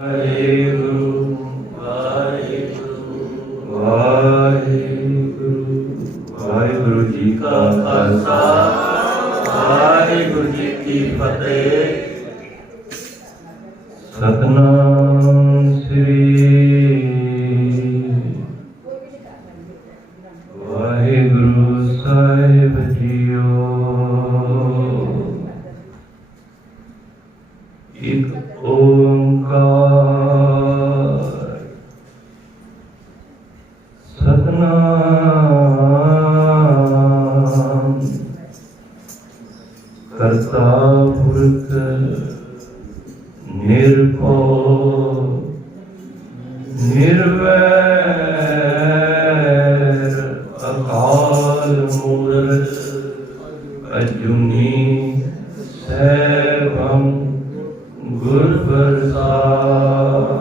वाहेगुरु वाहेगुरु वाहेगुरु वाहेगुरु जी का खालसा वाहेगुरु जी की फतेह। सतनाम श्री वाहेगुरु साहिब जीओ। एक ओंकार सतनाम करता पुरख निर्भय निर्वैर अकाल मूरत अजूनी सैभं गुर प्रसाद।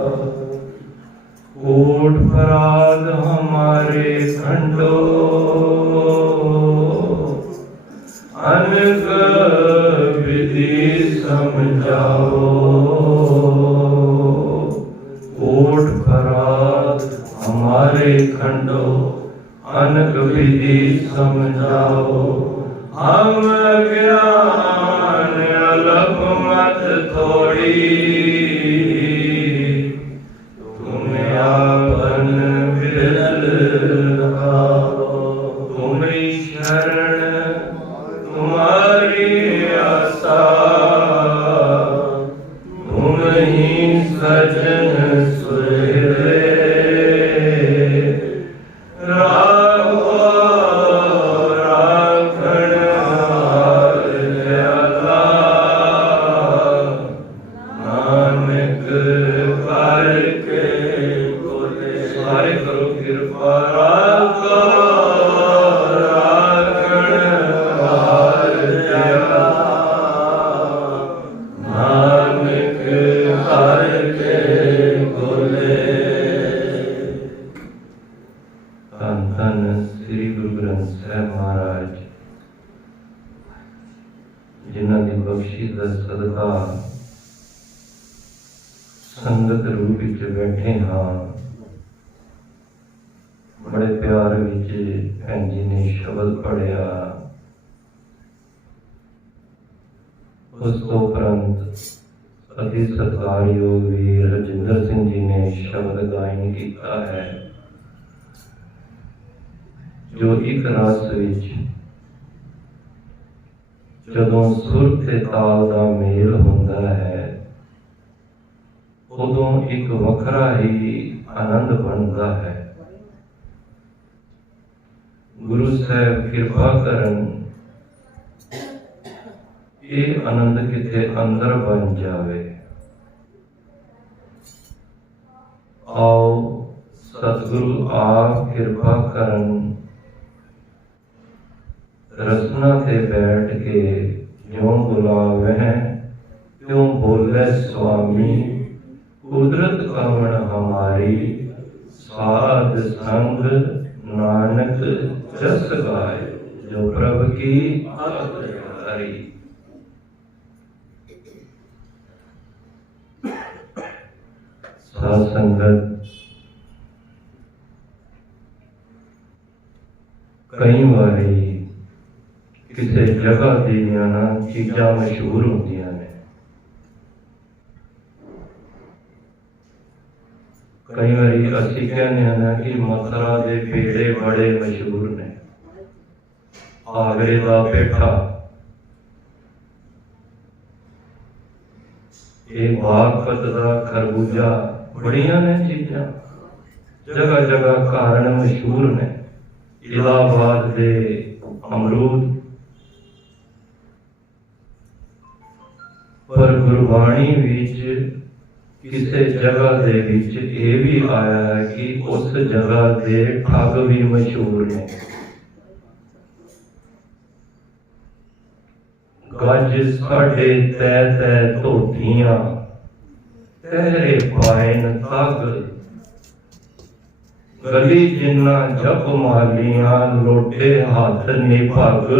कोट पराग हमारे खंडो अनक विधि समझाओ। कोट पराग हमारे खंडो अनक विधि समझाओ। हम ज्ञान अलग मत थोड़ी तुम्हें आपन विरल रखाओ। तुम्हें शरण तुम्हारी आशा तुम ही सजन सुहेरे। श्री गुरु ग्रंथ साहिब महाराज जिन्हां दी बख्शी दा सदका संगत रूप विच बैठे हाँ। बड़े प्यार विच भैन जी ने शब्द पढ़िया। उस तो उपरंत अति सत्कारयोग वीर रजिंदर सिंह जी ने शब्द गायन किया है जो एक रस विच जदों सुर ते ताल दा मेल हुंदा है उदों एक वखरा ही आनंद बनता है। गुरु साहब कृपा करन ये आनंद किते अंदर बन जावे। आओ सतगुरु आप कृपा करन रसना से बैठ के ज्यों बुलावे त्यों बोले स्वामी। कुदरत कमण हमारी साध संग नानक जस गाय जो प्रभ की हरि। साध संगत कई बारी किसी जगह दियां ना चीज़ां मशहूर होंदियां ने। कई बारी असीं कहने ना कि मथुरा दे पेड़े बड़े मशहूर ने। आगरे दा पेठा ये बागपत दा खरबूजा बड़ियां ने चीज़ां जगह जगह कारण मशहूर ने। इलाहाबाद दे अमरूद पर गुरबाणी विच किसी जगह दे विच ये भी आया है कि उस जगह दे ठग भी मशहूर ने। गज साढ़े तै तै धोतियां तेरे पायन तग। गली जिन्ना जप मालियां लोटे हाथ निभग।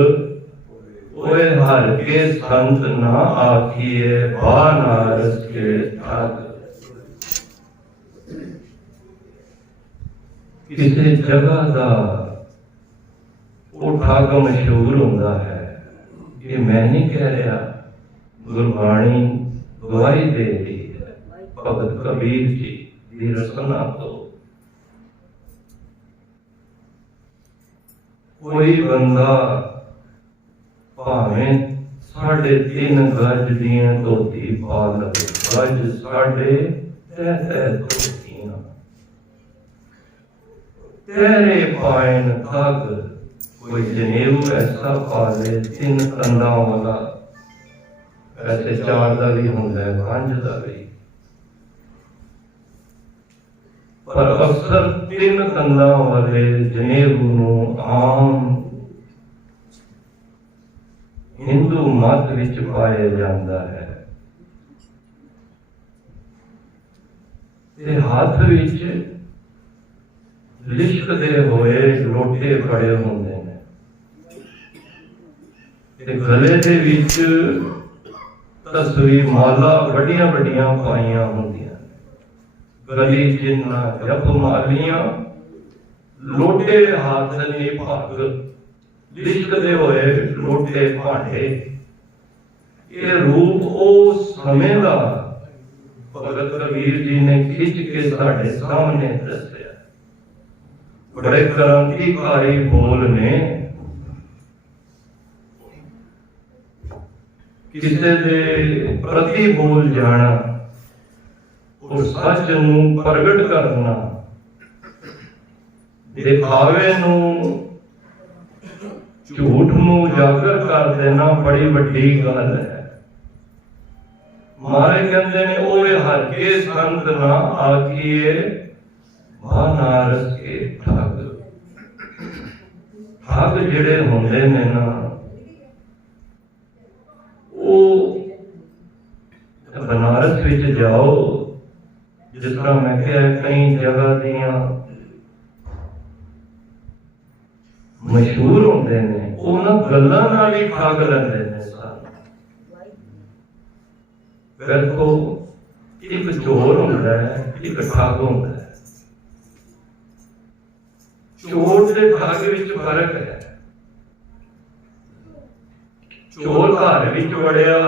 ओए हर के संत ना आखिए बानारस के ठग। किसी जगह का वो ठग मशहूर होता है। ये मैं नहीं कह रहा, गुरबाणी गवाही दे रही है भगत कबीर जी की रचना तो। कोई बंदा भावें 3.5 गज दियां धोती पा लवे, गज 3.5 धोतियां तेरे पायन ठग। कोई जनेऊ ऐसा पा ले 3 कंधा वाला, वैसे 4 का भी होंगे 5 का भी, पर अक्सर 3 कंधा वाले जनेऊ नूं आम हिंदू मत विच पाया जाता है। ते हाथ विच लिशकदे होए लोटे पड़े होंदे ने, ते गले दे विच तस्वीर माला बड़ियां बड़ियां पाइयां होंदियां, गली जिन्ना जप मालियां लोटे हाथ ने भाग, लिशकदे होए लोटे भांडे। ये रूप उस समय का भगत कबीर जी ने खिंच के साढ़े सामने दसिया। बड़े क्रांतिकारी बोल ने, किसी दे प्रति बोल जाना और सच नूं प्रगट करना, दिखावे नूं झूठ नूं उजागर कर देना बड़ी वड्डी गल है। मारे कहते ने ओए हर के संत ना आखिए बनारस के ठग। ठग जिहड़े होंदे ने ना, वो बनारस विच जाओ, जिस तरह मैं कहा कई जगह दियां मशहूर होंदे ने, उन्हां गल्लां नाल ही ठग लैंदे ने। देखो एक चोर होंदा है, एक ठग होंदा है। चोर ते ठग विच फर्क है। चोर घर विच वड़िया,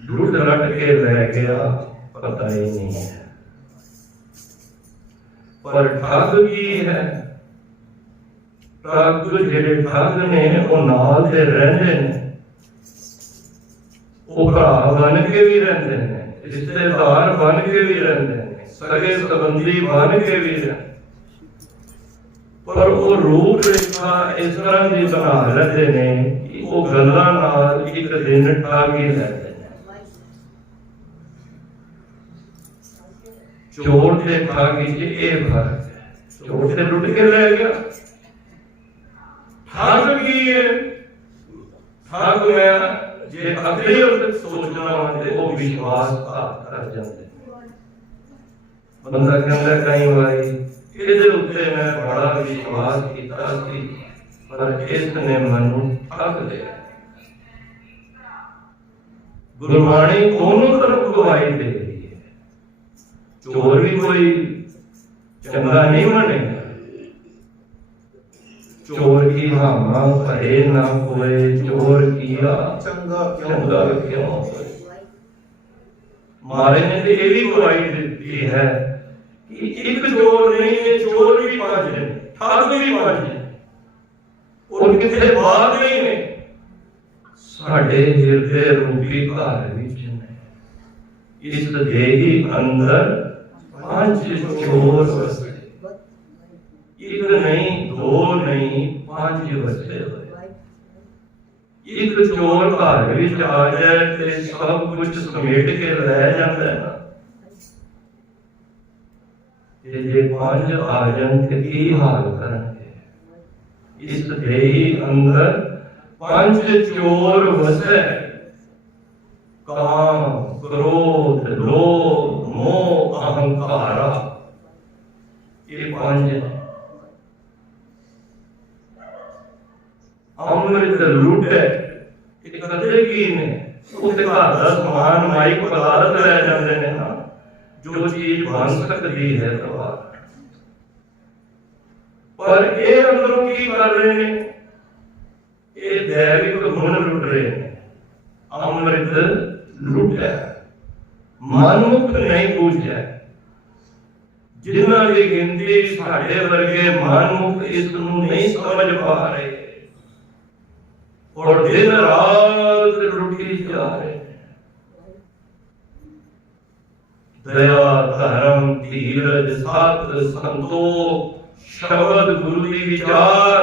लुट लट के लै गया, पता ही नहीं है। पर ठग की है, ठग जिहड़े ठग ने वो नाल दे रहिंदे ने, वो भरा बन के भी रहिंदे ने, रिश्तेदार बन के भी रहिंदे ने, सगे संबंधी बन के भी रहिंदे, पर वो रूप रेखा इस तरह की बना लेते ने कि वो गल्लां नाल एक दिन ठग ही लैंदे। चोर ते ठग विच ये फर्क है। चोर ते लुट के ले गया, ठग की है, ठग मैं जे अगली और सोचना होते वो विश्वासघात कर जाते। बंदा कहता कई बारी इहदे उत्ते मैं बड़ा विश्वास कीता सी, पर इसने मैनू ठग लिया। गुरबाणी दोनों तरफ गवाही दे रही है। चोर भी कोई चंगा नहीं बनेगा, चोर की हामा भरे ना कोई, चोर किया चंगा क्यों होए। मारे ने तो ये भी गवाही दी है कि एक चोर नहीं है, चोर भी 5 हैं, ठग भी 5 हैं, और किसी बात नहीं ने साडे हिरदे रूपी घर विच ने। इस देही अंदर 5 चोर वसे, एक नहीं 2 नहीं 5 वसे हुए। एक चोर घर विच आ जाए ते सब कुछ समेट के लै जांदा है ना, ते जे 5 आ जान ते की हाल करनगे। इस देही अंदर 5 चोर वसे, काम क्रोध लोभ मोह अहंकारा, ये 5 अमृत लुट कदे की ने, उसके घर का समान माइक पदार्थ लै जाते हैं ना, जो चीज बन सकती है दवा, पर ये अंदरों की कर रहे हैं, ये दैविक गुण लुट रहे हैं। अमृत लुटा, मनमुख नहीं पूजा। जिन्हां की गिनती साढ़े वर्गे मनमुख इस नहीं समझ पा रहे और दिन रात लुटी जा रहे हैं। दया, धर्म, धीरज, सत, संतोष, शब्द, गुरु की विचार,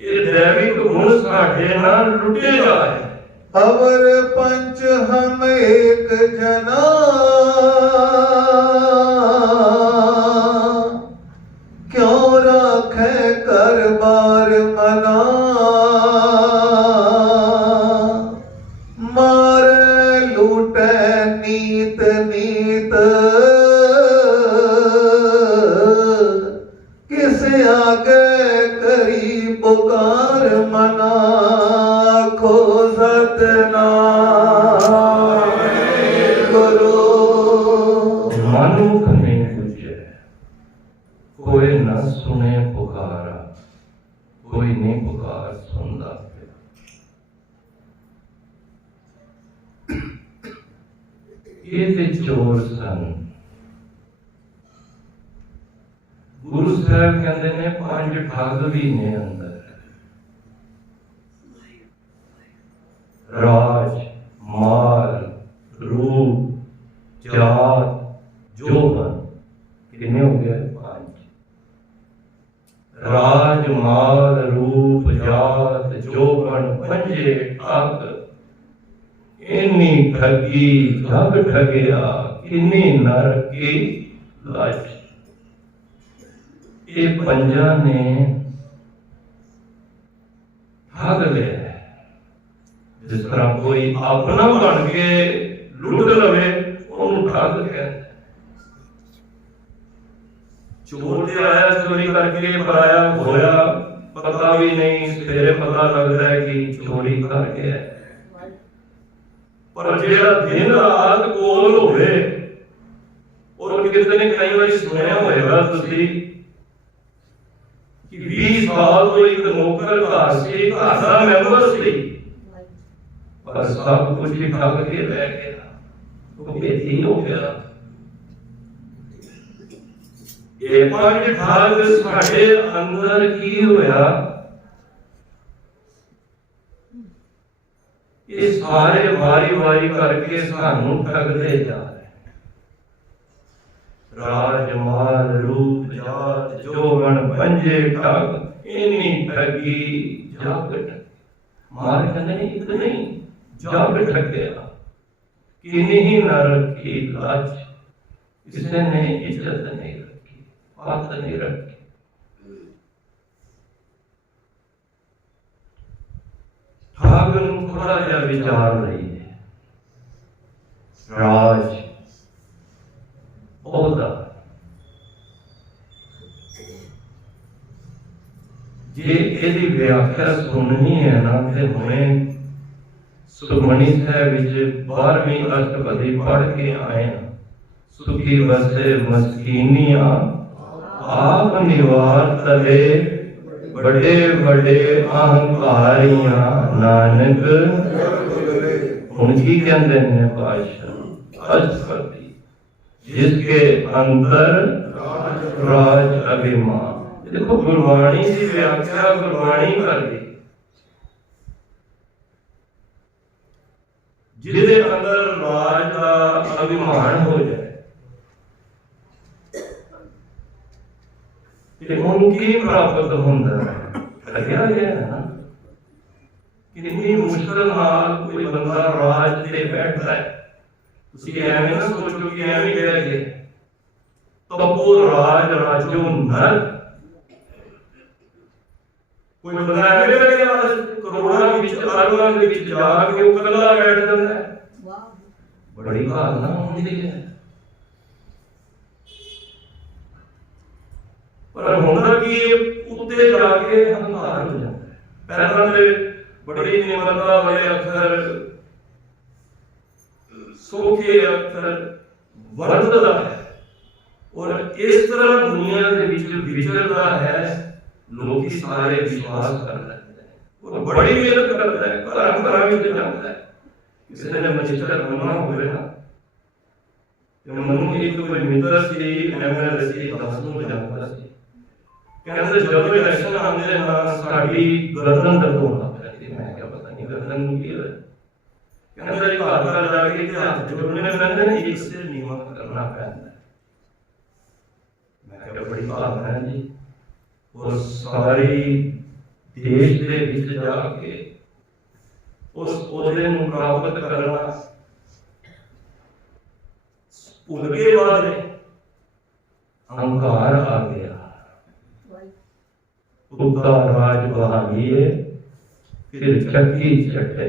ये दैविक गुण साढ़े ना लुटे जा रहे। अवर पंच हम एक जना, क्यों राखे कर बार मना, मारे लूटे नीत नीत, किस आगे करी पुकार मना, खो मनुख नहीं पूजे, कोई न सुने पुकारा, कोई नहीं पुकार सुनता। ये ते चोर सन। गुरु साहब कहते ने 5 ठग भी ने अंदर, राज, माल, रूप, जात, जोबन, कितने हो गए? 5। राज, माल, रूप, जात, जोबन, पंजे ठग, इन्नी ठगी ठग ठगया, किन्नी नर की लाज। ये पंजा ने ठग लिया। जिस तरह कोई अपना बन के लुट लवे, उन्होंने ठग कहते। चोर ते आया चोरी करके, पराया होया पता भी नहीं, सवेरे पता लगता है कि चोरी कर गया। पर जेड़ा दिन रात कोल होवे, और कितने कई बार सुनया होगा तुसी कि 20 साल तो एक नौकर घर से, घर का मेंबर सी, पर सब कुछ ही ठग के रह गया, तो बेटी हो गया। ये 5 ठग साढ़े अंदर की होया, ये सारे वारी वारी करके सानू ठगते जा रहे। राज, माल, रूप, जात, जोबन, पंजे ठग, इन्नी ठगी जग ठग। मार कहने इतने जग ठगया, किन्हीं नर की लाज, इसने इज्जत नहीं रखी, बात नहीं रखी। ठग थोड़ा जा विचार रही है। राज, ओहदा, जे एदी व्याख्या सुननी है ना, ते हमें सुखमनी साहब विच 12वीं अष्टपदी पढ़ के आए ना। सुखी बसे मस्कीनिया, आप निवार तले, बड़े बड़े अहंकारियां नानक। उनकी कहते हैं पातशाह अष्टपदी, जिसके अंदर राज अभिमान। देखो गुरबाणी की व्याख्या गुरबाणी कर दी, जिसके अंदर राज का अभिमान हो जाए, उनकी प्राप्त होता है। गया ना, कितनी मुश्किल नाल कोई बंदा राज से बैठता है। एवं ना सोचो कि एवं कह गए तपो राज राजो नर। कोई बंदा एवं बैठेगा करोड़ों अरबों के बीच जाके वो कल्ला बैठ जाता है, बड़ी भावना होती है। पर होता कि उत्ते जाके अहंकार हो जाता है। पहले बड़ी निम्रता वाले अक्षर, सौखे अक्षर वरतदा है, और इस तरह दुनिया के विच विचरता है, लोग सारे विश्वास कर लेते हैं और बड़ी मेहनत करता है, घर में जाता है। किसी ने मजिस्टर बनना होवे ना, मनु एक कोई मित्र सी एमएलए सी दसनू जानता सी, कहते जब इलेक्शन आते ना साडी गर्दन दर्द होना पैंदी। मैं क्या पता नहीं गर्दन की है, कहते घर घर जाके हाथ जोड़ने पैंदे ने, एक से नीवा करना पैंदा। मैं क्या बड़ी भावना है जी। और सारी देश दे विच जाके उस ओहदे नूं प्राप्त करना उसके बाद अहंकार आ गया, उगता राज बहालिए फिर चक्की चटे।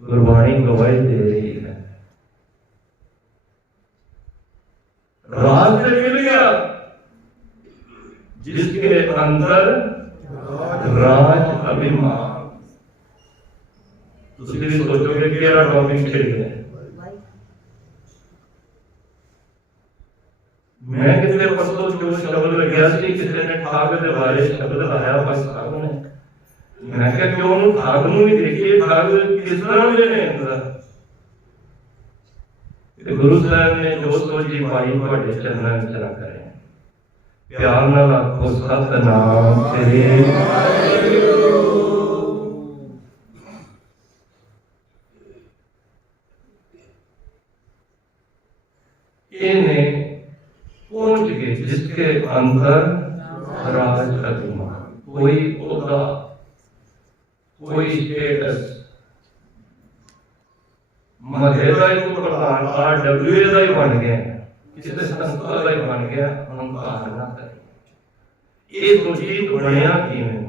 गुरबाणी गवाही दे रही है, राज से मिल गया जिसके अंदर राज अभिमान। तुसी भी सोचोगे कि यार टॉपिक छिड़ गए। मैं कितने परसों जो शब्द लग्या सी, किसी ने ठाक दे बारे शब्द लाया बस साहब ने, मैं क्या क्यों ठाक नूं भी देखिए, ठाक किस तरह मिले ने अंदर। गुरु साहब ने जो सोची पाई ਤੁਹਾਡੇ चरणों ਵਿੱਚ ਨਾ ਕਰੇ। प्यार नाल आखो सतनाम श्री वाहिगुरू। इन्हें पहुंच गए जिसके अंदर राज अभिमान, कोई ओहदा, कोई स्टेटस, महले का ही प्रधान RWA का ही बन गया, किसी संस्था का ही बन गया। अहंकार ना करें, ये सोची तो बनया किवें।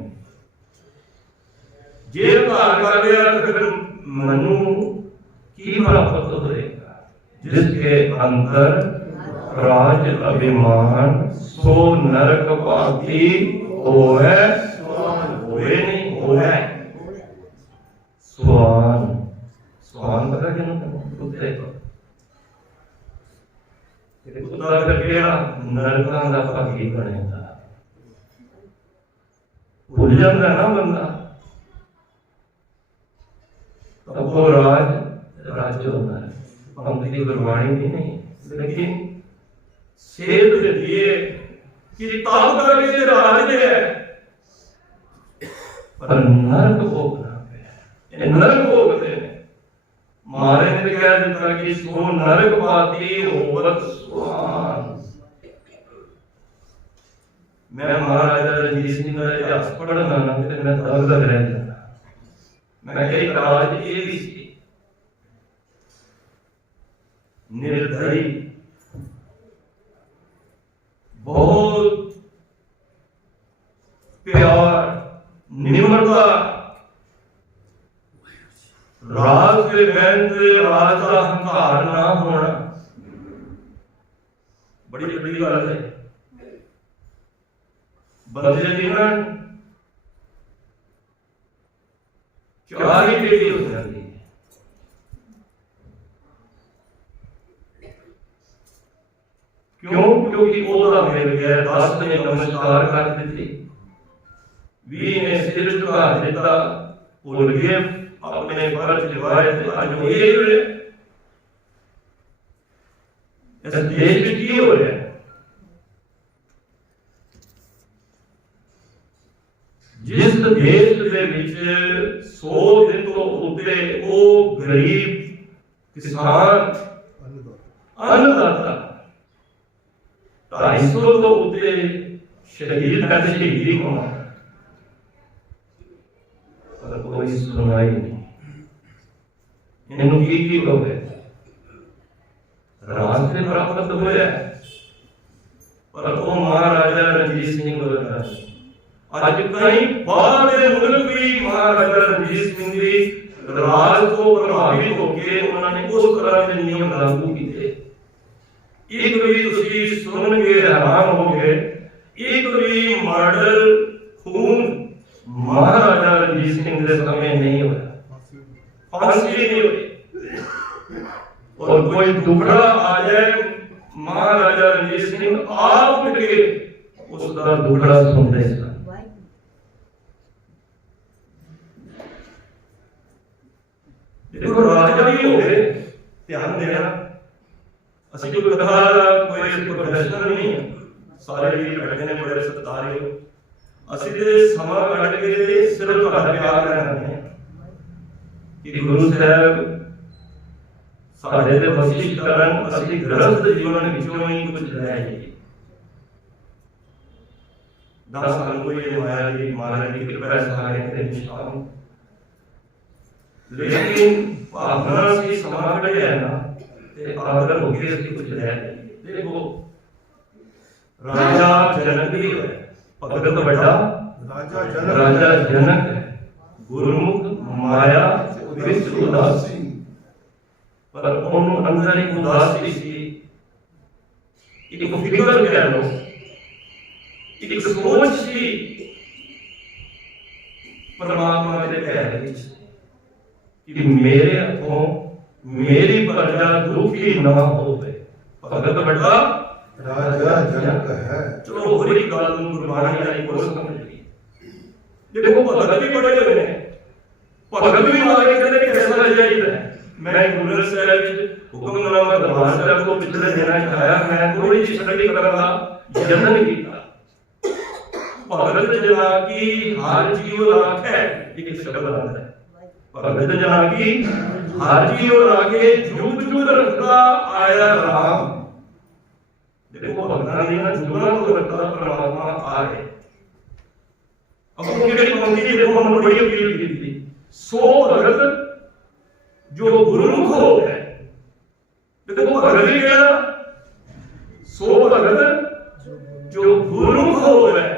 जे अहंकार कर लिया तो फिर मनु की प्राप्त होएगा, जिसके अंदर राज अभिमान सो नरक पाती होवे, होवे नहीं होवे स्वान। स्वान पता क्यों कुत्ते कुत्ता फिर केड़ा नरकां दा भागी बनेगा, भूल जाता ना बंदा। तब वो राज राज्य होता है, पंक्ति गुरबाणी भी नहीं, लेकिन सेध देती है कि ताब करके राज है, पर नरक भोगना पे, नरक भोगते हैं। मारे ने कह दिता कि सो नरक पाती होवत स्वान। मैं महाराजा रणजीत सिंह का इतिहास पढ़ना ना ते मैं दर्द रह जाता। मैं कई राज ये भी सी निर्दयी, बहुत प्यार, निम्रता, राज के बहन राज का अहंकार ना होना बड़ी बड़ी गल है। बंदे दी ना 4 ही बेटी हो जाती है। क्यों? क्योंकि ओदा मिल गया, 10 ने नमस्कार कर दी, 20 ने सिर झुका दिता, भूल गए अपने फर्ज निभाए। आज ये इस देश में की हो रहा है, जिस देश ਦੇ ਵਿੱਚ 100 दिन ਤੋਂ ਉੱਤੇ ਉਹ ਗਰੀਬ किसान अन्नदाता 250 ਤੋਂ ਉੱਤੇ शहीद है, शहीदी होना, पर कोई सुनाई नहीं। इन्हों की हो गए, राज से प्राप्त होया, पर वो महाराजा रणजीत सिंह वर्गा आज कई बाहर के मुल्क भी महाराजा रणजीत सिंह की राज को प्रभावित होकर उन्होंने उस तरह के नियम लागू किए। एक भी तुसी सुन के हैरान हो गए, एक भी मर्डर खून महाराजा रणजीत सिंह के समय नहीं होया, फांसी नहीं हुई। और कोई दुबड़ा आ जाए महाराजा रणजीत सिंह आप उठ के उसका दुखड़ा सुनते सन। देखो राजा भी हो गए, ध्यान देना, असि कोई कथा कोई प्रोफेशनल नहीं है, सारे भी बैठे ने बड़े सत्तारे हो, असि ते समा कढ के सिर्फ तुहाडा प्यार करना है कि गुरु साहब साडे ते बख्शिश करन, असि गृहस्थ जीवन विचों ही कुछ ले जाइए। 10 साल को ये माया की महाराज की कृपा सहारे के निशान, लेकिन भावना से समा कढ़ है ना ते आदर हो के असि कुछ ले जाइए। देखो राजा जनक भी है, भगत बड़ा राजा जनक है, गुरुमुख माया विच उदासी, पर उन अंदर एक उदासी सी, एक फिक्र कह लो, एक सोच सी परमात्मा के पैर विच कि मेरे हथों मेरी प्रजा दुखी ना होवे। भगत बड़ा राजा जनक है। चलो होरी गल गुरबाणी वाली बोल समझ ली। देखो भगत भी बड़े हुए हैं, भगत भी मारे कहते कैसा जाइए। मैं गुरु साहब हुक्मनामा दरबार साहब को पिछले दिनों चाया, मैं थोड़ी सी स्टडी करना यत्न किया। भगत जना की हर जीव राखे एक शब्द आता है, भगत जना की हर जीव राखे जुग जुग रखता आया राम। देखो भगवान ने ना जुगना को रखता परमात्मा आए। अब वो केड़ी पंक्ति देखो हम बड़ी अपील की थी, सो भगत जो गुरुमुख हो गए। देखो भगत ही क्या, सो भगत जो गुरुमुख हो गए,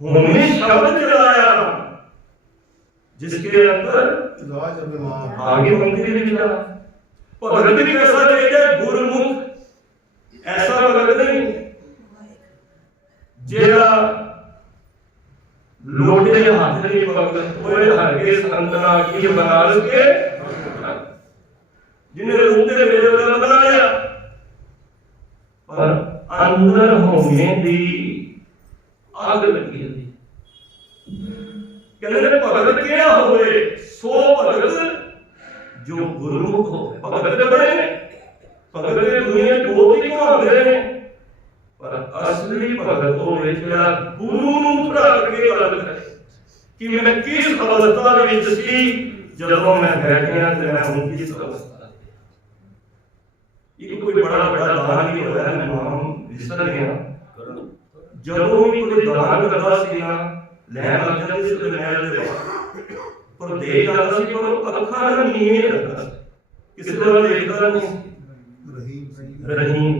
होने शब्द चलाया जिसके अंदर राज अभिमान। आगे पंक्ति भी मिला, भगत भी कैसा चाहिए, गुरुमुख ऐसा भगत नहीं जेड़ा लोटे हाथ नहीं भगत ओए हरके संतना की बनारस के जिन्हें रूप दे मेरे बना लिया, पर अंदर होने दी आग लगी थी। कहते भगत क्या होवे, सो भगत जो गुरुमुख हो। भगत बड़े भगत दुनिया बहुत ही होते हैं, पर असली भगत होवे जेड़ा गुरु ਨੂੰ ਭਰਾ ਕੇ ਗੱਲ ਕਰੇ कि मैं किस अवस्था ਵਿੱਚ ਸੀ ਜਦੋਂ मैं बैठिया ਤੇ मैं ਹੁਣ किस अवस्था। ਇਹ कोई बड़ा बड़ा दान नहीं होया, मैं नाम विसर गया। ਜਦੋਂ ਵੀ ਕੋਈ ਦਾਨ ਕਰਦਾ ਸੀ ਨਾ ਲੈਣ ਲੱਗ ਜਾਂਦੇ ਸੀ ਤੇ ਮੈਂ ਦੇ ਪਰ ਦੇ ਜਾਂਦਾ ਸੀ, ਪਰ ਅੱਖਾਂ ਨਾਲ ਨੀਵੇਂ ਰੱਖਦਾ ਸੀ, ਕਿਸੇ ਦਾ ਦੇਖਦਾ ਨਹੀਂ। रहीम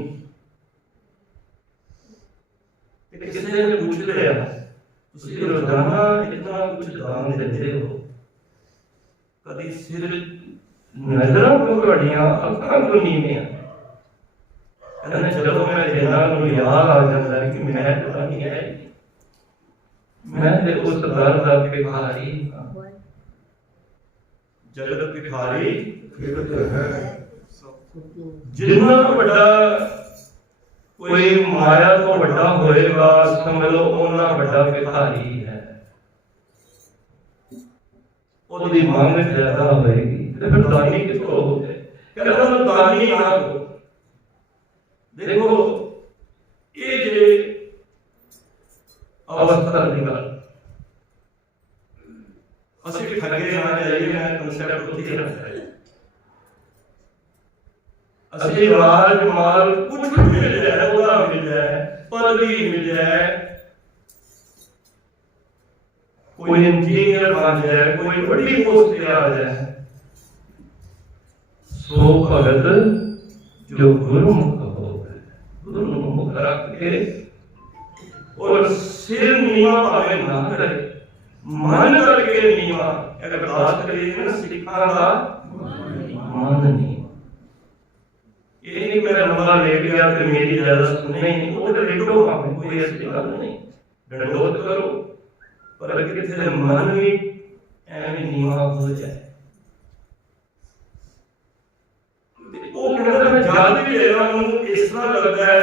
किसी ने पूछ लिया, तुसी रोजाना इतना कुछ दान देते हो, कभी सिर नजर को घड़ियां अखां को नीवियां। कहने चलो मैं देना नु याद आ जाता है कि मैं पता नहीं है, मैं ते उस दर दा भिखारी, जगत भिखारी फिरत है। जितना बड़ा कोई माया तो बड़ा होएगा, समझ लो ओना बड़ा भिखारी है। ओदी मांग ज्यादा होएगी ते फिर दानी किसको होते, कहता मैं दानी ना हो। देखो ये जे अवस्था निकाल असि ठगे ना जाइए, मैं कंसेप्ट होती रहता है। असली राज माल कुछ मिल जाए, ओदा मिल जाए, पदवी मिल जाए, कोई इंजीनियर बन जाए, कोई बड़ी पोस्ट पे आ जाए, सो भगत जो गुरुमुख हो, गुरुमुख रख के और सिर नीवा भावे ना करे, मन करके नीवा अरदास करिए ना, सिखा का मान नहीं। ये नहीं मेरा लंबा लेट गया तो मेरी ज्यादा सुने नहीं, वो तो लेटो भावे, कोई ऐसी गल नहीं, दंडोत करो, पर अगर किसी मन भी ऐਵੇਂ नीवा हो जाए, वो कहता मैं ਜਦ ਵੀ ਇਹਨਾਂ ਨੂੰ ਇਸ ਤਰ੍ਹਾਂ ਲੱਗਦਾ ਹੈ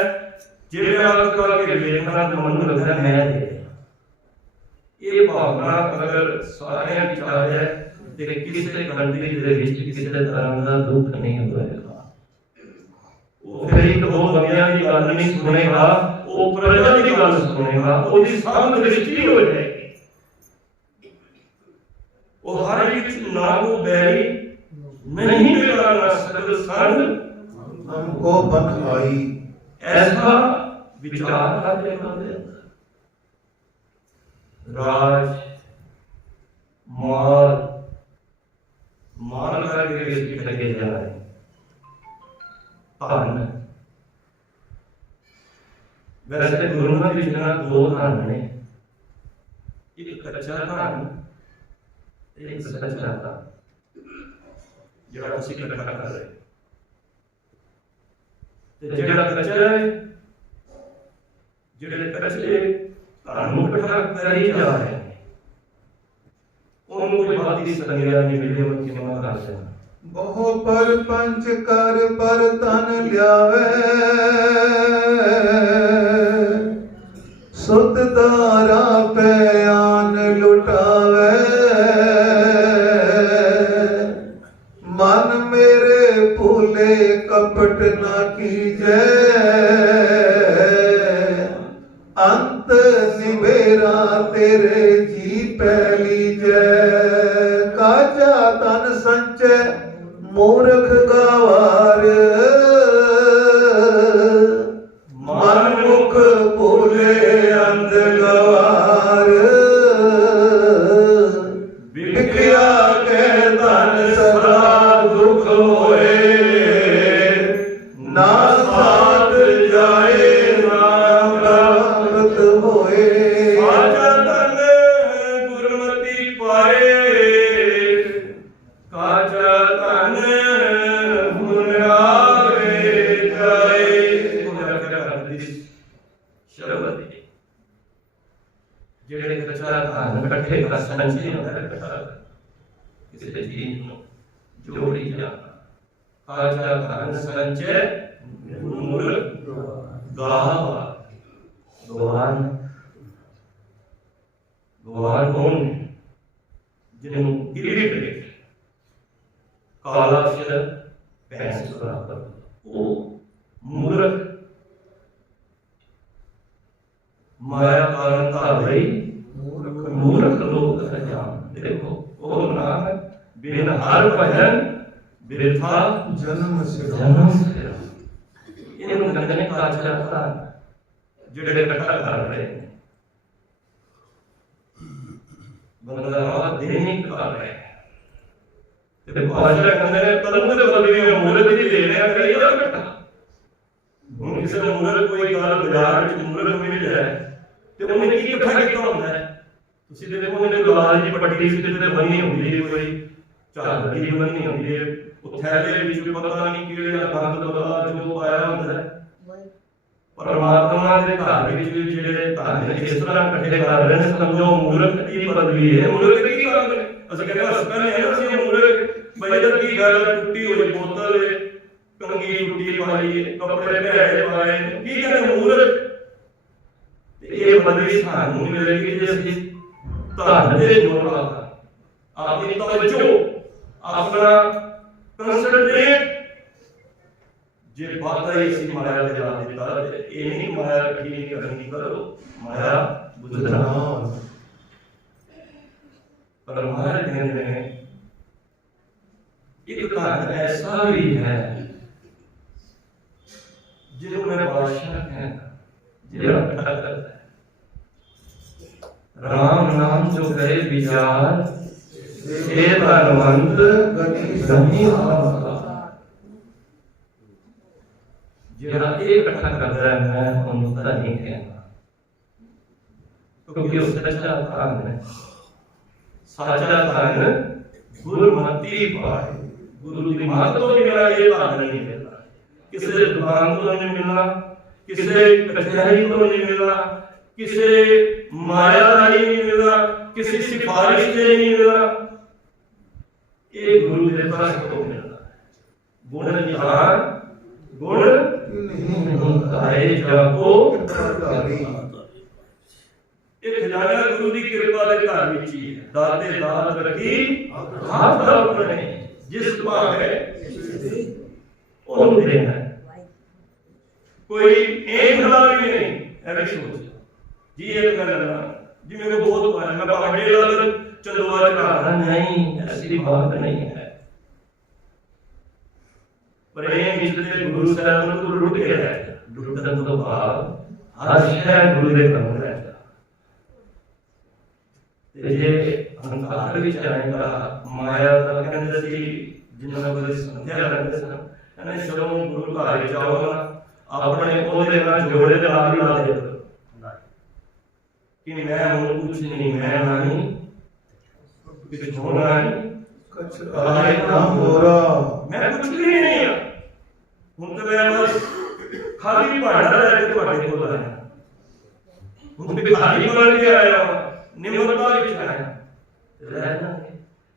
ਜਿਵੇਂ ਆਪ ਕਰਕੇ ਵੇਖਣਾ ਤਾਂ ਮਨ ਨੂੰ ਲੱਗਦਾ ਮੈਂ ਦੇ ਰਿਹਾ। ਇਹ ਭਾਵਨਾ ਅਗਰ ਸਾਰਿਆਂ ਵਿੱਚ ਆ ਜਾਏ ਤੇ ਕਿਸੇ ਕੰਟਰੀ ਦੇ ਵਿੱਚ ਕਿਸੇ ਤਰ੍ਹਾਂ ਦਾ ਦੁੱਖ ਨਹੀਂ ਹੋਵੇਗਾ। ਉਹ ਫਿਰ ਇੱਕ ਦੋ ਬੰਦਿਆਂ ਦੀ ਗੱਲ ਨਹੀਂ ਸੁਣੇਗਾ, ਉਹ ਪ੍ਰਜਾ ਦੀ ਗੱਲ ਸੁਣੇਗਾ, ਉਹਦੀ ਸਮਝ ਦ੍ਰਿਸ਼ਟੀ ਹੋ ਜਾਏਗੀ। ਉਹ ਹਰ ਵਿੱਚ ਨਾ ਕੋ ਬੈਰੀ नहीं बिगाड़ना सकल संग हमको बन आई। ऐसा विचार आते राज माल माल करके लगे जा रहे धन। वैसे गुरु में बिना दो धन ने, एक कच्चा धन एक सच्चा धन ਜਿਹੜਾ ਤੁਸੀਂ ਇਕੱਠਾ ਕਰ ਰਹੇ ਤੇ ਜਿਹੜਾ ਕੱਚਾ ਹੈ, ਜਿਹੜੇ ਕੱਚੇ ਤੁਹਾਨੂੰ ਇਕੱਠਾ ਕਰੀ ਜਾ ਰਹੇ ਨੇ ਉਹਨੂੰ ਕੋਈ ਬਾਤੀ ਸੰਗਿਆ ਨਹੀਂ ਮਿਲੇ ਉਹ ਕਿਵੇਂ ਕਰ ਦੇਣਾ। ਬਹੁ ਪਰ ਪੰਚ ਕਰ ਪਰ ਤਨ ਲਿਆਵੇ ਸੁਤ ਦਾਰਾ ਪਿਆਨ ਲੁਟਾਵੇ मन मेरे भूले कपट न कीजे अंत निवेरा तेरे जी पहली जय। काजा तन संचय मूर्ख गवार मन मुख भूले अंध गवार विख्या के धन सदा दुख होए ना साथ जाए ना प्राप्त होए। साचा धन गुरमति पाए काचा धन गुण आवे जाए। शब्द ਜਿਹੜੇ ਕੱਚਾ ਧਨ ਇਕੱਠੇ ਕਰ ਸੰਚੀ ਹੁੰਦਾ ਇਕੱਠਾ ਕਿਸੇ ਚੀਜ਼ ਨੂੰ ਜੋੜੀ ਜਾਂਦਾ। ਕਾਚਾ ਧਨ ਸੰਚੈ ਮੂਰਖ ਗਾਵਾ। ਗਵਾਨ ਗਵਾਨ ਕੌਣ ਜਿਹਨੂੰ ਗਿਰੀ ਪੜੇ ਕਾਲਾ ਅਕਸ਼ਰ ਪੈਂਸ ਬਰਾਬਰ ਉਹ ਮੂਰਖ माया कारण था भाई मूर्ख लोग जान। देखो वो नाम बिन हर भजन बिरथा जन्म से इन्होंने गंदने का था जिड़े इकट्ठा कर रहे हैं बंदा देने कर रहे हैं ते भाषा गंदने तलंग दे बदले मूर्ख दी ले रहे हैं कई इकट्ठा। ਹੁਣ ਕਿਸੇ ਨੂੰ मूर्ख कोई ਗੱਲ ਬਾਜ਼ਾਰ ਵਿੱਚ मूर्ख ਮਿਲ ਜਾਏ ਤੇ ਉਹਨੇ ਕੀ ਇਕੱਠਾ ਕੀਤਾ ਹੁੰਦਾ ਹੈ। ਤੁਸੀਂ ਦੇਖੋ ਉਹਨੇ ਲਾਲ ਜੀ ਪੱਟੀ ਸੀ ਤੇ ਬੰਨੀ ਹੁੰਦੀ ਹੈ, ਕੋਈ ਝਾਲ ਦੀ ਬੰਨੀ ਹੁੰਦੀ ਹੈ, ਉਹ ਥੈਲੇ ਵਿੱਚ ਵੀ ਪਤਾ ਨਹੀਂ ਕਿਹੜਾ ਗੰਦ ਦਵਾ ਜੋ ਪਾਇਆ ਹੁੰਦਾ ਹੈ। ਪਰਮਾਤਮਾ ਦੇ ਘਰ ਵਿੱਚ ਵੀ ਜਿਹੜੇ ਧਨ ਇਸ ਤਰ੍ਹਾਂ ਇਕੱਠੇ ਕਰ ਰਹੇ ਨੇ ਸਮਝੋ ਮੂਰਖ ਦੀ ਪਦਵੀ ਹੈ। ਮੂਰਖ ਕੀ ਕਰਦੇ ਨੇ? ਅਸੀਂ ਕਹਿੰਦੇ ਹਸਪਤਾਲ ਹੈ ਅਸੀਂ ਮੂਰਖ ਬਈਦਰ ਕੀ ਗੱਲ ਟੁੱਟੀ ਹੋਈ ਬੋਤਲ ਹੈ, ਕੰਗੀ ਟੁੱਟੀ ਪਾਈ ਹੈ, ਕੱਪੜੇ ਭੈੜੇ ਪਾਏ, ਕੀ ਕਹਿੰਦੇ ਮੂਰਖ। ਇਹ ਪਦਵੀ ਸਾਨੂੰ ਮਿਲੇਗੀ ਜੇ ਅਸੀਂ ਧਨ ਤੇ ਜੋਰ ਲਾਤਾ ਆਪਣੀ ਤਵੱਜੋ ਆਪਣਾ ਕੰਸੈਂਟਰੇਟ ਜੇ ਬਾਤਾਂ ਹੀ ਅਸੀਂ ਮਾਇਆ ਤੇ ਲਾ ਦਿੱਤਾ ਤੇ ਇਹ ਨਹੀਂ ਮਾਇਆ ਠੀਕ ਕਰਨੀ ਕਰੋ ਮਾਇਆ ਬੁਝਣਾ। ਪਰ ਮਾਇਆ ਕਹਿੰਦੇ ਨੇ ਇੱਕ ਧਨ ਐਸਾ ਵੀ ਹੈ ਜਿਹਨੂੰ ਮੈਂ ਬਾਦਸ਼ਾਹ ਕਹਿੰਦਾ ਜਿਹੜਾ ਇਕੱਠਾ ਕਰਦਾ ਹੈ। राम नाम जो करे विचार से धनवंत गनी होगा। ਜਿਹੜਾ ਇਹ ਇਕੱਠਾ ਕਰਦਾ ਹੈ ਮੈਂ ਉਹਨੂੰ ਤਾਂ ਨਹੀਂ ਕਹਿੰਦਾ ਕਿਉਂਕਿ ਉਹ ਸੱਚਾ ਧਨ ਹੈ। ਸਾਚਾ ਧਨ ਗੁਰਮਤਿ ਪਾਏ। ਗੁਰੂ ਦੀ ਮੱਤ ਤੋਂ ਬਿਨਾਂ ਇਹ ਧਨ ਨਹੀਂ ਮਿਲਦਾ। ਕਿਸੇ ਦੁਕਾਨ ਤੋਂ ਨਹੀਂ ਮਿਲਣਾ, ਕਿਸੇ ਕਚਹਿਰੀ ਤੋਂ ਨਹੀਂ ਮਿਲਣਾ, ਕਿਸੇ ਮਾਇਆ ਦਾ ਨਹੀਂ ਮਿਲਦਾ, ਕਿਸੇ ਸਿਫਾਰਿਸ਼ ਤੇ ਨਹੀਂ ਮਿਲਦਾ। ਇਹ ਗੁਰੂ ਦੇ ਪਾਸ ਤੋਂ ਮਿਲਦਾ। ਗੁਣ ਨਿਹਾਰ ਗੁਣ ਘਾਏ ਜਾਕੋ ਧਾਰੀ। ਇਹ ਖਜ਼ਾਨਾ ਗੁਰੂ ਦੀ ਕਿਰਪਾ ਦੇ ਘਰ ਵਿੱਚ ਹੀ ਹੈ। ਦਾਤੇ ਦਾਤ ਰੱਖੀ ਹੱਥ ਆਪਣੇ, ਜਿਸ ਭਾਵੇਂ ਉਹਨੂੰ ਦੇਣਾ ਹੈ। ਕੋਈ ਇੱਕ ਗੱਲ ਵੀ ਨਹੀਂ ਐਵੇਂ ਸੋਚ ਜੀ ਇਹ ਗੱਲ ਨਾ जी मेरे को बहुत पाया मैं पहाड़ी लाल चंदवा चढ़ा नहीं, ऐसी बात नहीं है। प्रेम जिसने गुरु साहब को लुट के है लुटन तो भाव हर शय गुरु दे काम रहता ते जे अहंकार विच आएगा माया दा कहंदे सी जिन्ना कोई संध्या करदे सन कहंदे चलो गुरु घर जाओ ना अपने ओदे नाल जोड़े दे नाल ही ला दे कि मैं हूं कुछ नहीं, मैं नहीं कुछ होना नहीं, कुछ आए ना होरा, मैं कुछ भी नहीं हूं। हुण तो मैं बस खाली भांडा लेके तुहाडे कोल आया, हुण भिखारी बन के आया, निम्रता विच आया। रहना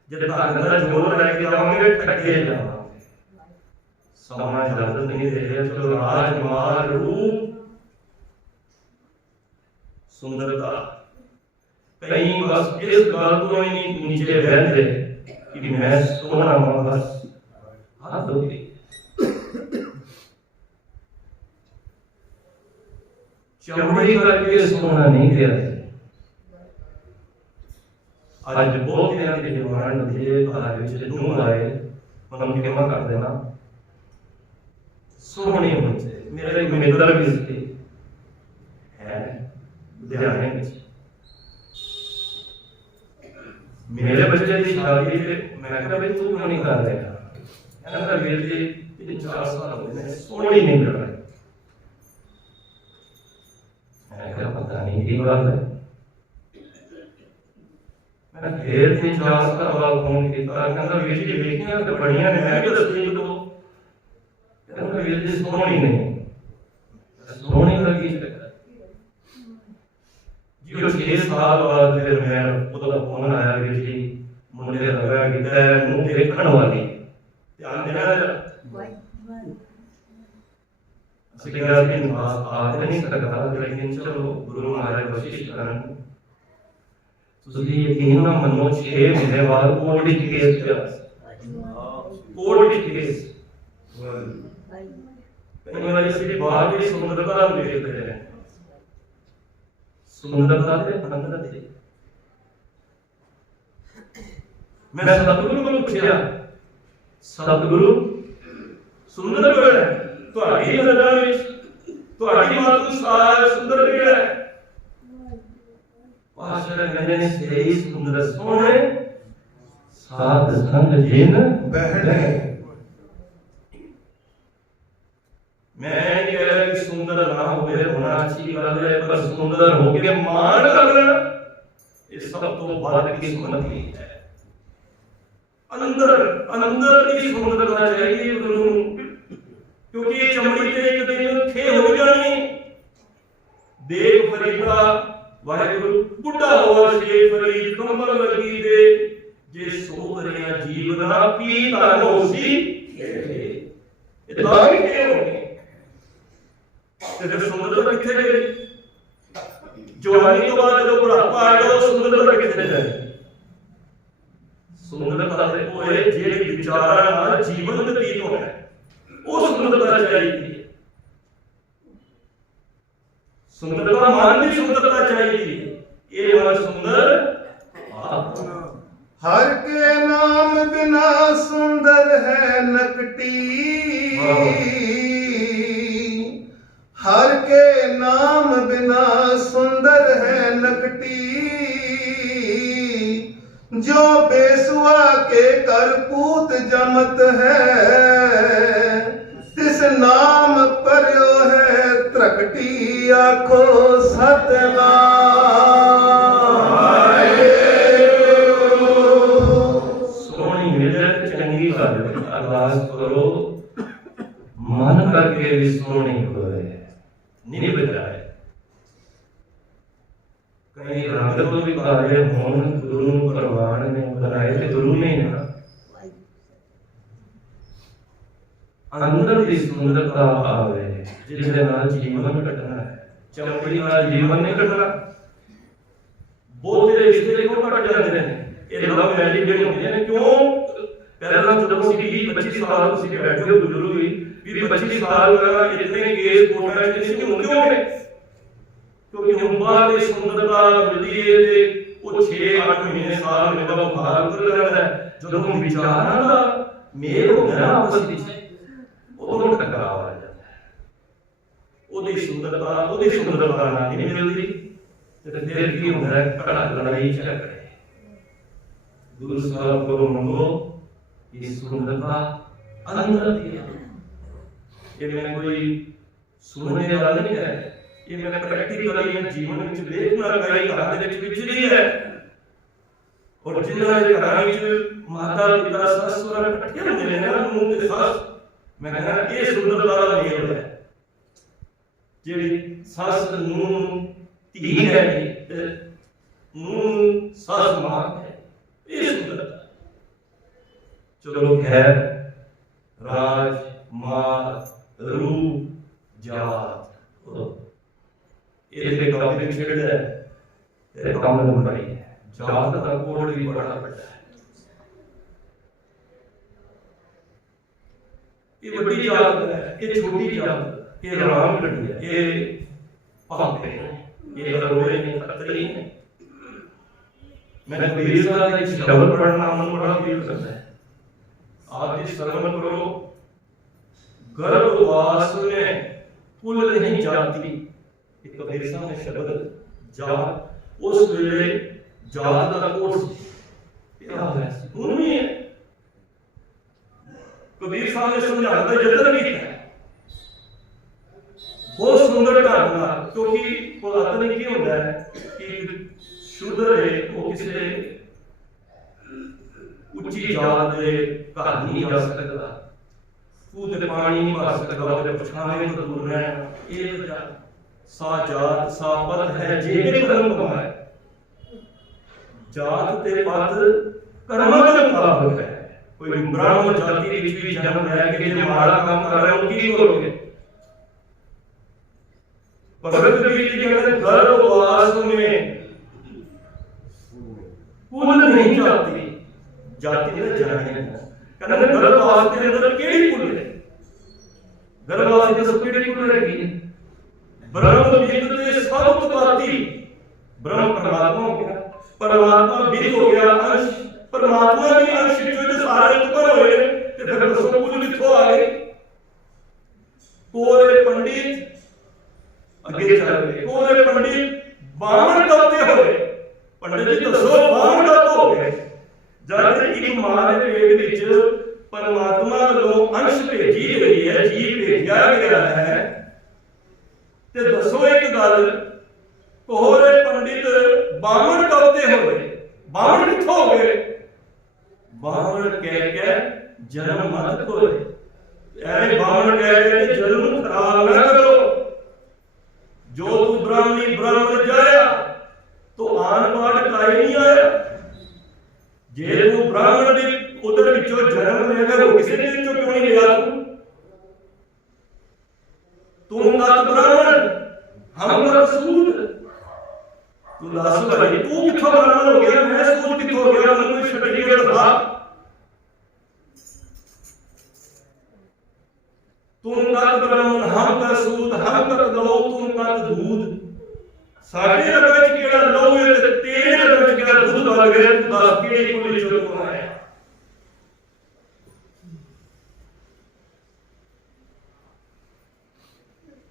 जब धन दा जोर लेके जाओगे ठगे जाओगे। समा इजाजत नहीं दे रहा तो राजमाल रूप सुंदरता कई बस इस गल को ही नीचे बहते कि मैं सोना हूं, बस हाथ हो गई। चमड़ी करके सोना नहीं दिया। आज बहुत के जवान दे घर विच नूं आए मन क्षमा कर देना सोहनी होनी चाहिए। मेरा एक मित्र भी इसकी है लुधियाने में, मेरे बच्चे की शादी पे मैं कहा भाई तू क्यों नहीं कर रहा? कहना वीर जी 3-4 साल हो गए सोहनी नहीं कर रहा। मैं कहा पता नहीं की बात है। मैं फिर 3-4 साल बाद फोन किया, कहना वीर जी देखिया तो बढ़िया ने, मैं भी दसी तो कहना वीर जी सोहनी नहीं, सोहनी लगी जो 6 साल बाद फिर मैं ਉਹਦਾ फोन आया वीर जी मुंडे ਦਾ ਵਿਆਹ ਕੀਤਾ ਹੈ ਨੂੰ ਦੇਖਣ ਵਾਲੀ ਧਿਆਨ ਦੇਣਾ ਅਸੀਂ ਕਿਹਾ ਕਿ ਨਿਵਾਸ ਆ ਨਹੀਂ ਸਕਦਾ ਲੇਕਿਨ ਚਲੋ ਗੁਰੂ ਮਹਾਰਾਜ ਬਖਸ਼ਿਸ਼ ਕਰਨ। ਤੁਸੀਂ ਯਕੀਨ ਨਾ ਮੰਨੋ 6 ਮਹੀਨੇ ਬਾਅਦ ਕੋਰਟ ਵਿੱਚ ਕੇਸ ਪਿਆ, ਕੋਰਟ ਵਿੱਚ ਕੇਸ। ਕਈ ਵਾਰੀ ਅਸੀਂ ਬਾਹਰ ਦੀ ਸੁੰਦਰਤਾ ਨੂੰ ਦੇਖਦੇ ਰਹੇ, सुंदरता से अंदर थे। मैं सतगुरु को पूछा सतगुरु सुंदर किहड़ा है? तुहाडी नज़र विच तुहाडी मातृ सार सुंदर किहड़ा है? पाशाह कहंदे ने सही सुंदर सोहणे साध संग जिन बहने। मैं नहीं कह रहा कि सुंदर ना होवे होना अच्छी बात है, पर सुंदर होके मान करना ये सब तो बदकिस्मती है। अंदर अंदर की सुंदरता चाहिए गुरु, क्योंकि ये चमड़ी ते एक दिन खे हो जानी। देव फरीदा वाहिगुरु बुढ़ा होवा शेर फरीद कंबल लगी दे जे सो करिया जीवना पी तन होसी इतना भी के होगी फिर सुंदरता कितने गई? जवानी तो बाद जो बुढ़ापा आएगा वो सुंदरता कितने जाएगी? सुंदरता से कोई जे विचारा ना जीवन व्यतीत होना है वो सुंदरता चाहिए। सुंदरता मन की सुंदरता चाहिए, ये मन सुंदर हर के नाम बिना सुंदर है नकटी, हर के नाम बिना सुंदर है नकटी। जो बेसुआ के करपूत जमत है तिस नाम पर यो है त्रकटी। आखो सतनाम। सोहनी मिले चंगी गल अरदास करो मन करके भी सोहनी होवे नहीं बजाए। कई रंग तो भी कार्य होन गुरु प्रवान ने बनाए थे गुरु ने ना ਅੰਦਰ ਦੀ ਸੁੰਦਰਤਾ ਆਵੇ ਜਿਹਦੇ ਨਾਲ ਜੀਵਨ ਕੱਟਣਾ ਹੈ। ਚਮੜੀ ਨਾਲ ਜੀਵਨ ਨਹੀਂ ਕੱਟਣਾ। ਬਹੁਤੇ ਰਿਸ਼ਤੇ ਕਿਉਂ ਕੱਟ ਜਾਂਦੇ ਨੇ? ਇਹ ਲਵ ਮੈਰਿਜ ਜਿਹੜੀ ਹੁੰਦੀਆਂ ਨੇ ਕਿਉਂ? ਪਹਿਲਾਂ ਜਦੋਂ ਅਸੀਂ 20-25 ਸਾਲ ਤੁਸੀਂ ਬੈਠੇ ਹੋ ਬਜ਼ੁਰਗ ਵੀ 20-25 ਸਾਲ ਪਹਿਲਾਂ ਇਤਨੇ ਕੇਸ ਕੋਰਟਾਂ 'ਚ ਨਹੀਂ ਸੀ, ਹੁਣ ਕਿਉਂ ਨੇ? ਕਿਉਂਕਿ ਹੁਣ ਬਾਹਰ ਦੀ ਸੁੰਦਰਤਾ ਮਿਲਦੀ ਹੈ ਤੇ ਉਹ 6-8 ਮਹੀਨੇ ਸਾਲ ਮੇਰੇ ਬਾਬਾ ਬੁਖਾਰ ਉਤਰ ਜਾਂਦਾ ਹੈ। ਜਦੋਂ ਵਿਚਾਰਾਂ ਦਾ ਮੇਲ ਹੁੰਦਾ ਨਾ ਆਪਸ ਵਿੱਚ, ਉਦੋਂ ਟਕਰਾਅ ਆ ਜਾਂਦਾ ਹੈ। ਉਹਦੀ ਸੁੰਦਰਤਾ ਨਾਲ ਨਹੀਂ ਮਿਲਦੀ ਤੇ ਫਿਰ ਕੀ ਹੁੰਦਾ ਹੈ? ਘਰ ਲੜਾਈ ਝਗੜੇ। ਗੁਰੂ ਸਾਹਿਬ ਕੋਲੋਂ ਮੰਗੋ ਇਹ ਸੁੰਦਰਤਾ ਅੰਦਰ ਦੀ ਹੈ। ਇਹ ਮੈਂ ਕੋਈ ਸੁਣਨੇ ਵਾਲਾ ਨਹੀਂ ਹੈ, ਇਹ ਮੈਂ ਪ੍ਰੈਕਟੀਕਲੀ ਜੀਵਨ ਵਿੱਚ ਦੇਖਣਾ ਕਈ ਘਰਾਂ ਦੇ ਵਿੱਚ ਵਿਚਰੀ ਹੈ। ਔਰ ਜਿਨ੍ਹਾਂ ਦੇ ਘਰਾਂ ਵਿੱਚ ਮਾਤਾ ਪਿਤਾ ਸੱਸ ਸਹੁਰਾ ਇਕੱਠੇ ਹੁੰਦੇ ਨੇ ਨਾ, ਨੂੰਹ ਤੇ ਸੱਸ, ਮੈਂ ਕਹਿੰਦਾ ਇਹ ਸੁੰਦਰਤਾ ਦਾ ਮੇਲ ਹੈ। ਜਿਹੜੀ ਸੱਸ ਨੂੰਹ ਧੀ ਹੈ ਤੇ ਨੂੰਹ ਸੱਸ ਮਾਂ ਹੈ, ਇਹ ਸੁੰਦਰਤਾ। ਚਲੋ ਖੈਰ, ਰਾਜ ਮਾਤ ਰੂਪ ਜਾਤ ਇਹ ਤੇ ਟੌਪਿਕ ਛੇੜਦਾ ਹੈ ਤੇ ਕੰਮ ਲੰਬਾਈ ਹੈ। ਜਾਤ ਦਾ ਕੋਡ ਵੀ ਬੜਾ ਵੱਡਾ ਹੈ। ਇਹ ਵੱਡੀ ਜਾਤ ਹੈ, ਇਹ ਛੋਟੀ ਜਾਤ, ਇਹ ਰਾਮ ਗੱਡੀ ਹੈ, ਇਹ ਭਾਪੇ ਨੇ, ਇਹ ਅਰੋੜੇ ਨੇ, ਖੱਤਰੀ ਨੇ। ਮੈਂ ਕਬੀਰ ਸਾਹਿਬ ਦਾ ਇੱਕ ਸ਼ਬਦ ਪੜ੍ਹਨਾ ਮਨ ਬੜਾ ਫੀਲ ਕਰਦਾ ਹੈ। ਆਪ ਜੀ ਸਰਵਨ ਕਰੋ, ਗਰਭਵਾਸ में कुल नहीं जाती। एक कबीर साहब ने शब्द जात उस वेले जात का कोड क्या है उन्हीं है। कबीर साहब ने समझाने का यत्न किया है बहुत सुंदर ढंग नाल, क्योंकि पुरातन की होता है कि शूद्र है वो किसी उच्ची जात के घर नहीं जा सकता, तू ते पानी नहीं भर सकता, तेरे पछावे तो दूर रहना। ये सा जात सा पद है जेके कर्म कमाए। जात ते पद कर्मां दे मुताबिक है। कोई ब्राह्मण जाति विच भी जन्म लैके जे माड़ा काम कर रहा है की करोगे? भगत कबीर जी कहते गर्भवास में कुल नहीं जाती, जाति ने जाने कहते गर्भवास के अंदर केड़ी कुल है? गर्भवास के सब केड़ी कुल रहेगी? ब्रह्म विद ते सब उत्पत्ति। ब्रह्म परमात्मा हो गया, परमात्मा विद हो गया, अंश परमात्मा के अंश जो सारे उत्पन्न होए ते फिर दसो कुल किथों आए? कोरे पंडित अगे चल गए, कोरे पंडित बामण करते होए। पंडित जी दसो बामण कब हो गए? जब एक मां के पेट विच परमात्मा वालों अंश भेजी हुई है, जी भेजा गया है, ते दसो एक गल, कोहरे पंडित बामण करते हुए बामण किथों हो गए? बामण कह के जन्म मत खोए। ऐसे बामण कह के जन्म खराब ना करो। जो तू ब्राह्मणी ब्राह्मण जाया तो आन पाठ काई नहीं आया। जे तू ब्राह्मण दी उधर विचों जन्म लेकर वो किसी ने विचों क्यों नहीं लिया? तू कत ब्राह्मण हम कत सूद। तू दस भाई तू किथों ब्राह्मण हो गया, मैं सूद किथों हो गया? मैनूं सर्टिफिकेट दिखा। तू कत ब्राह्मण हम कत सूद, हम कत लहू, तू कत दूध। साडे रगत च केड़ा लहू है ते तेरे रगत च केड़ा दूध वग गया? तू दस केड़ी कुल विचों कौन है?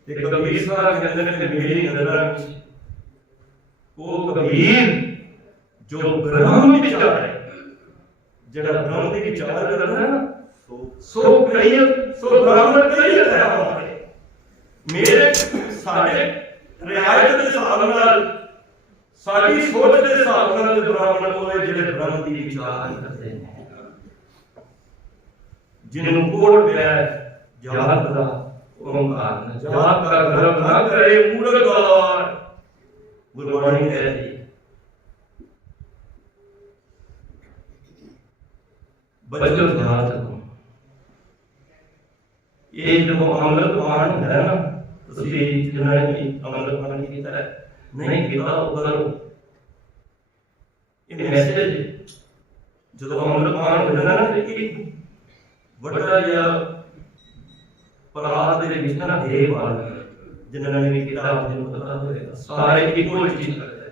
एक कबीर साहब कहते हैं मेरी नजर में वो कबीर जो ब्रह्म विचार है, जड़ा ब्रह्म की विचार करना है ना, सो कई सो ब्राह्मण कई है हमारे मेरे सारे रियायत के हिसाब नाल साडी सोच के हिसाब नाल ब्राह्मण होए जेड़े ब्रह्म की विचार करते हैं, जिन्हों कोड पिया जात दा ओंकार जात का गर्भ ना करे मूढ़कार। गुरबाणी कहती बचो जात को ਇਹ ਜਦੋਂ ਅੰਮ੍ਰਿਤ ਪਾਨ ਹੁੰਦਾ ਹੈ ਨਾ, ਤੁਸੀਂ ਜਿਹਨਾਂ ਨੇ ਵੀ ਅੰਮ੍ਰਿਤ ਪਾਨ ਨਹੀਂ ਕੀਤਾ ਹੈ, ਨਹੀਂ ਕੀਤਾ ਉਹ ਕਰੋ। ਇਹ ਮੈਸੇਜ ਜਦੋਂ ਅੰਮ੍ਰਿਤ ਪਾਨ ਹੁੰਦਾ ਨਾ, ਇੱਕ ਵੱਡਾ ਜਿਹਾ ਪਰਾਤ ਦੇ ਵਿੱਚ ਨਾ ਦੇਹ ਪਾ ਲੈਂਦੇ, ਜਿਹਨਾਂ ਨੇ ਵੀ ਕੀਤਾ ਆਪ ਨੂੰ ਪਤਾ ਹੋਵੇਗਾ, ਸਾਰੇ ਇੱਕੋ ਚੀਜ਼ ਕਰਦੇ।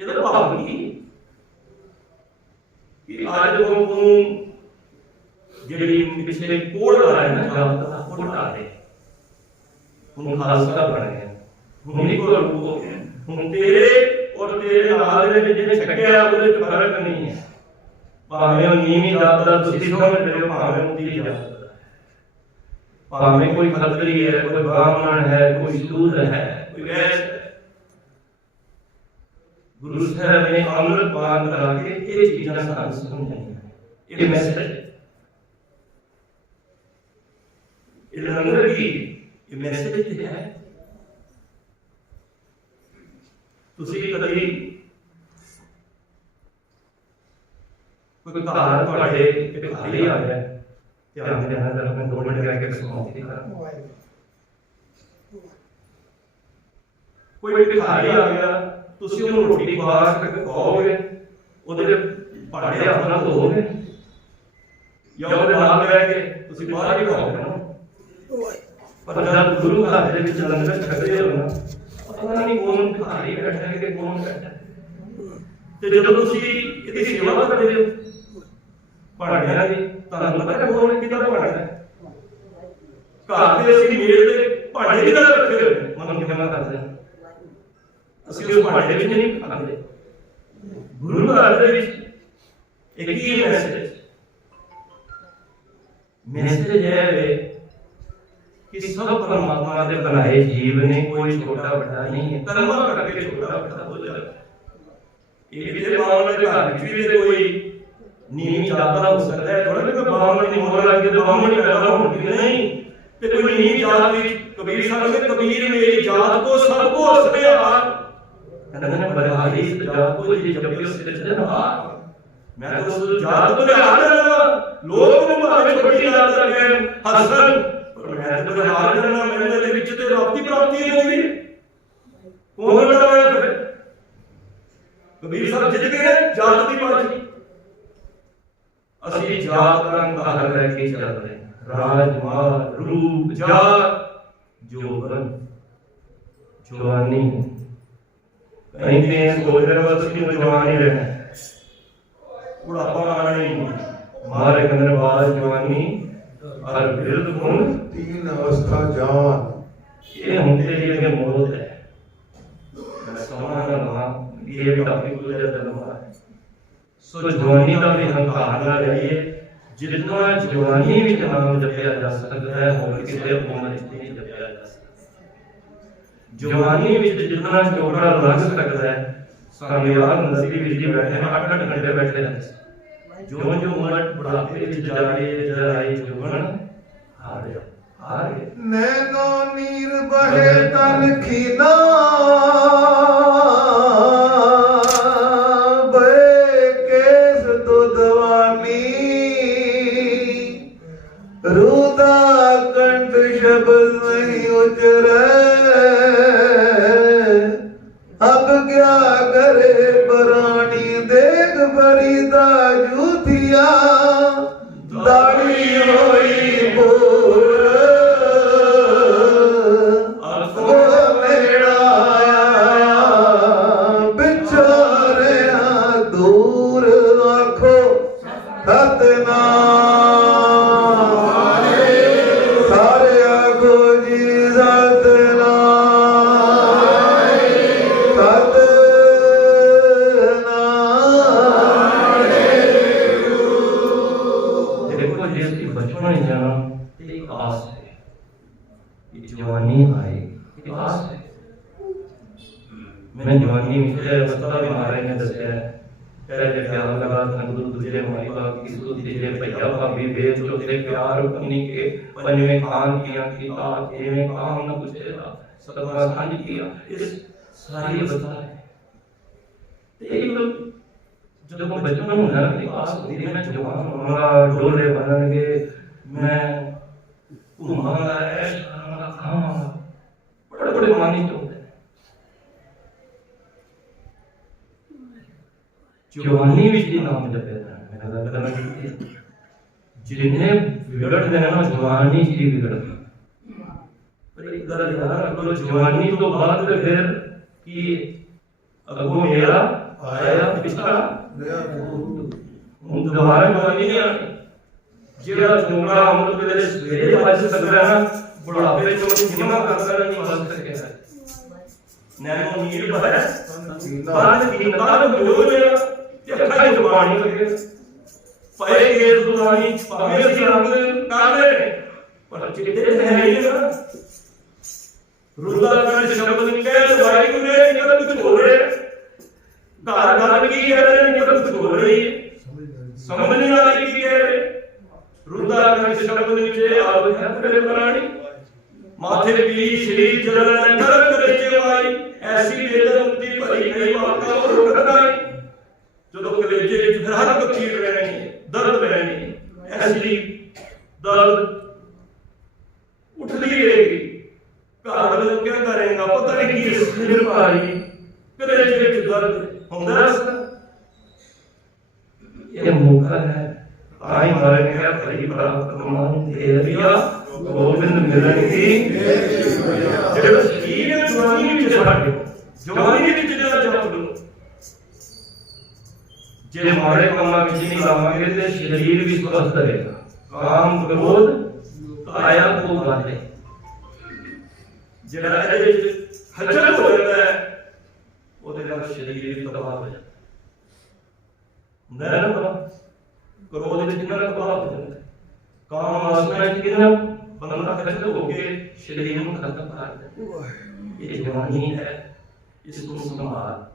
ਇਹਦਾ ਭਾਵ ਕੀ ਕਿ ਅੱਜ ਤੂੰ ਜਿਹੜੀ ਪਿਛਲੇ ਕੋੜ ਲਾਇਆ ਨਾ ਜਾਤ ਦਾ ਉਹ ਢਾ ਦੇ, ਹੁਣ ਖਾਲਸਾ ਬਣ ਗਿਆ, ਹੁਣ ਇੱਕੋ ਰੂਪ, ਹੁਣ ਤੇਰੇ ਔਰ ਤੇਰੇ ਨਾਲ ਦੇ ਜਿਹੜੇ ਛੱਕਿਆ ਉਹਦੇ ਚ ਫਰਕ ਨਹੀਂ ਹੈ। ਭਾਵੇਂ ਉਹ ਨੀਵੀਂ ਜਾਤ ਦਾ ਤੁਸੀਂ ਸਮਝ ਰਹੇ ਹੋ, ਭਾਵੇਂ ਉੱਚੀ ਜਾਤ ਦਾ, ਭਾਵੇਂ ਕੋਈ ਖੱਤਰੀ ਹੈ, ਕੋਈ ਬ੍ਰਾਹਮਣ ਹੈ, ਕੋਈ ਸ਼ੂਦਰ ਹੈ, ਕੋਈ ਵੈਸ਼ ਹੈ। ਗੁਰੂ ਸਾਹਿਬ ਨੇ ਅੰਮ੍ਰਿਤ ਪਾਨ ਕਰਾ ਕੇ ਇਹ ਚੀਜ਼ਾਂ ਸਾਨੂੰ ਸਮਝਾਈਆਂ। ਇਹ ਮੈਸੇਜ, ਇਹ ਲੰਗਰ ਕੀ, ਇਹ ਮੈਸੇਜ ਤੇ ਹੈ। ਤੁਸੀਂ ਕਦੀ ਕੋਈ ਘਰ ਤੁਹਾਡੇ ਭਿਖਾਰੀ ਆ ਗਿਆ, ਧਿਆਨ ਦੇਣਾ ਜਰਾ, ਮੈਂ 2 ਮਿੰਟ ਰਹਿ ਕੇ ਸਮਾਪਤੀ ਕਰਾਂ। ਕੋਈ ਭਿਖਾਰੀ ਆ ਗਿਆ, ਤੁਸੀਂ ਉਹਨੂੰ ਰੋਟੀ ਖਵਾ ਕੇ ਖਾਓਗੇ, ਉਹਦੇ ਭਾਂਡੇ ਹੱਥ ਨਾਲ ਧੋਓਗੇ, ਜਾਂ ਉਹਦੇ ਨਾਲ ਬਹਿ ਕੇ ਤੁਸੀਂ ਬਾਹਰ ਹੀ ਖਾਓਗੇ ਨਾ। ਪਰ ਜਦ ਗੁਰੂ ਘਰ ਦੇ ਵਿੱਚ ਲੰਗਰ ਛਕਦੇ ਹੋ ਨਾ, ਪਤਾ ਨਹੀਂ ਕੌਣ ਭਿਖਾਰੀ ਬੈਠਾ ਹੈ ਕਿ ਕੌਣ ਬੈਠਾ ਹੈ। ਤੇ ਜਦੋਂ ਤੁਸੀਂ ਇਹਦੀ ਸੇਵਾ ਕਰਦੇ ਹੋ ਭਾਂਡਿਆਂ ਦੀ, ਤੁਹਾਨੂੰ ਪਤਾ ਕੌਣ ਕਿਹਦਾ ਭਾਂਡਾ ਹੈ। ਘਰ ਦੇ ਅਸੀਂ ਮੇਜ਼ ਦੇ ਭਾਂਡੇ ਵੀ ਤਾਂ ਰੱਖੇ ਹੋਏ ਨੇ, ਮਨ ਕਿਵੇਂ ਕਰਦੇ ਹਾਂ ਅਸੀਂ ਉਸ ਭਾਂਡੇ ਵਿੱਚ ਨਹੀਂ ਖਾਂਦੇ। ਗੁਰੂ ਘਰ ਦੇ ਵਿੱਚ ਇੱਕ ਹੀ ਮੈਸੇਜ ਹੈ ਕਿ ਸਭ ਪਰਮਾਤਮਾ ਦੇ ਬਣਾਏ ਜੀਵ ਨੇ, ਕੋਈ ਛੋਟਾ ਵੱਡਾ ਨਹੀਂ ਹੈ। ਕਰਮਾਂ ਕਰਕੇ ਛੋਟਾ ਵੱਡਾ ਹੋ ਜਾਏ। ਇਹ ਵੀ ਬਾਵਨ ਦੇ ਘਰ ਵਿੱਚ ਵੀ ਕੋਈ ਨੀਵੀਂ ਜਾਤ ਦਾ ਹੋ ਸਕਦਾ ਹੈ, ਥੋੜਾ ਜਿਹਾ ਬਾਵਨ ਦੀ ਮੋਹਰ ਲੱਗ ਕੇ ਬਾਵਨ ਹੀ ਪੈਦਾ ਹੋਣਗੇ, ਨਹੀਂ। ਤੇ ਕੋਈ ਨੀਵੀਂ ਜਾਤ ਵਿੱਚ ਕਬੀਰ ਸਾਹਿਬ ਨੇ ਕਬੀਰ ਮੇਰੀ ਜਾਤ ਕੋ ਸਭ ਕੋ ਹਸਬਿਆਰ, ਕਹਿੰਦੇ ਬਲਿਹਾਰੀ ਇਸ ਜਾਤ ਕੋ ਜੇ ਜਪਿਓ ਸਿਰਜਣਹਾਰ। ਮੈਂ ਤਾਂ ਉਸ ਜਾਤ ਤੋਂ ਬਲਿਹਾਰ ਜਾਣਾ, ਲੋਕ ਨੂੰ ਭਾਵੇਂ ਛੋਟੀ ਜਾਤ ਦਾ ਕਹਿਣ ਹੱਸਣ, ਪਰ ਮੈਂ ਤਾਂ ਬਲਿਹਾਰ ਜਾਣਾ, ਮੇਰੇ ਦੇ ਵਿੱਚ ਤੇ ਰੱਬ ਦੀ ਪ੍ਰਾਪਤੀ ਹੋਈ। ਕੌਣ ਵੱਡਾ ਹੋਇਆ ਫਿਰ? ਕਬੀਰ ਸਾਹਿਬ ਜਿੱਤ ਗਏ ਜਾਤ ਦੀ ਬਾਜੀ। ਅਸੀਂ ਜਾਤ ਦਾ ਅੰਤਰ ਲੈ ਕੇ ਚੱਲ ਰਹੇ ਹਾਂ। ਰਾਜ ਮਾਲ ਰੂਪ ਜਾਤ ਜੋਬਨ ਜਵਾਨੀ, ਕਹਿੰਦੇ ਸੋਚ ਰਹੇ ਹੋ ਤੁਸੀਂ ਜਵਾਨ ਹੀ ਰਹਿਣਾ, ਬੁਢਾਪਾ ਆਣਾ ਹੀ ਨਹੀਂ। ਮਾਰੇ ਕਹਿੰਦੇ ਬਾਦ ਜਵਾਨੀ ਹਰ ਬਿਰਧ ਗੁਣ 3 ਅਵਸਥਾ ਜਾਨ। ਇਹ ਹੁੰਦੇ ਜਿਹੜੇ ਮੌਤ ਹੈ। ਮੈਂ ਸਮਾਂ ਨਾ ਇਹ ਵੀ ਕਾਫੀ ਕੁਝ ਜਲਵਾ ਹੈ। ਸੋ ਜਵਾਨੀ ਦਾ ਵੀ ਹੰਕਾਰ ਨਾ ਲਈਏ। ਜਿੰਨਾ ਜਵਾਨੀ ਵਿੱਚ ਨਾਮ ਜਪਿਆ ਜਾ ਸਕਦਾ ਹੈ, ਹੋਰ ਕਿਸੇ ਉਮਰ ਵਿੱਚ ਨਹੀਂ ਜਪਿਆ ਜਾ ਸਕਦਾ। ਜਵਾਨੀ ਵਿੱਚ ਜਿੰਨਾ ਚੋੜਾ ਲੱਗ ਸਕਦਾ ਹੈ, ਸਾਨੂੰ ਯਾਦ ਨਜ਼ਰੀ ਵਿੱਚ ਹੀ ਬੈਠੇ ਨੇ 8-8 ਘੰਟੇ ਬੈਠੇ ਰਹਿੰਦੇ। ਜੋ ਉਮਰ ਬੁਢਾਪੇ ਵਿੱਚ ਜਾ ਰਹੀ ਜੁਗਣ ਹਾਰ ਗਏ। ਨੈਣੋ ਨੀਰ ਬਹੇ ਤਨ ਖੀਨਾ, ਬਹੇ ਕੇਸ ਦੁਦਵਾਨੀ, ਰੂਦਾ ਕੰਠ ਸ਼ਬਦ ਨਹੀਂ ਉਚਰੇ, अब क्या करे बरानी देख बरीदा जूथिया, दाढ़ी होई बोर वो मेरा बिछोरे दूर आखो सतनाम, सारे आखो जी सतनाम। बचपन में जाना एक आस है, जवानी आएगी एक आस है। मैं जवानी में अवस्था भी महाराज ने दसिया है, पहले प्यार लगा था गुरु दूसरे माई बाप की सुध, तीसरे भैया भाभी बेच, चौथे प्यार पत्नी के, पंजवें खान किया कि आप एवें काम न पूछेगा, सतवां सांझ किया। इस सारी अवस्था है। जब बचपन में ना आस होती है मैं जवान होऊंगा, डोले बननगे, मैं घूमाना ऐश करना खाना बड़े बड़े मानी होते हैं। जवानी भी जी नाम जपे जिन्हें बिगड़ देना ना जवानी ही बिगड़ती। पर एक गल ध्यान रखो, जवानी तो बाद फिर कि अगो मेरा आया पिछला हूं दोबारा जवानी नहीं आनी। जेड़ा चोंगड़ा अमृत वेले सवेरे बज सकदा है ना, बुढ़ापे च जिन्ना करदा नहीं बज सकेगा। नैनो नीर बहै बात की नताब जो मेरा ते अखां च पानी लगे पाए के जवानी भावें असीं रंग काले पर चिट्टे है ही ना। रुदा कर शब्द निकल वाहिगुरू ने निकल कुछ हो रहे घर घर की कह रहे निकल कुछ हो रही समझ नहीं आ रही की कह रहे। रुदा कर शब्द निकले आप है तेरे प्राणी माथे पी शरीर जलन कर करे जवाई ऐसी वेदन की भरी गई बात को रोकना नहीं। जो कलेजे विच फिर हर को पीड़ रहनी दर्द रहनी ऐसी दर्द उठती रहेगी। घर में क्या करेगा पता नहीं कि सिर भारी कलेजे विच दर्द होंदा है। ये मौका है आई मारे क्या भरी प्राप्त मान दे दिया गोविंद मिलन की जेड़ा शरीर है जवानी विच छाड़ जवानी विच जेड़ा जप लो। जे माड़े कामां विच नहीं लावांगे ते शरीर भी स्वस्थ रहेगा। काम क्रोध काया को बाधे जेड़ा ਇਹਦੇ ਵਿੱਚ ਹਲਚਲ ਹੋ ਜਾਂਦਾ ਹੈ ਉਹਦੇ ਨਾਲ ਸਰੀਰ ਵੀ ਤਬਾਹ ਹੋ ਜਾਂਦਾ। ਨੈਣ क्रोध ਵਿੱਚ ਕਿੰਨਾ ਤਬਾਹ ਹੋ ਜਾਂਦਾ। ਕਾਮ ਵਾਸਨਾ ਵਿੱਚ ਕਿੰਨਾ ਬੰਦਾ ਖੱਜਲ ਹੋ ਕੇ ਸਰੀਰ ਨੂੰ ਖਤਮ ਕਰ ਦਿੰਦਾ। ਇਹ ਜਵਾਨੀ ਹੈ, ਇਸ ਨੂੰ ਸੰਭਾਲ।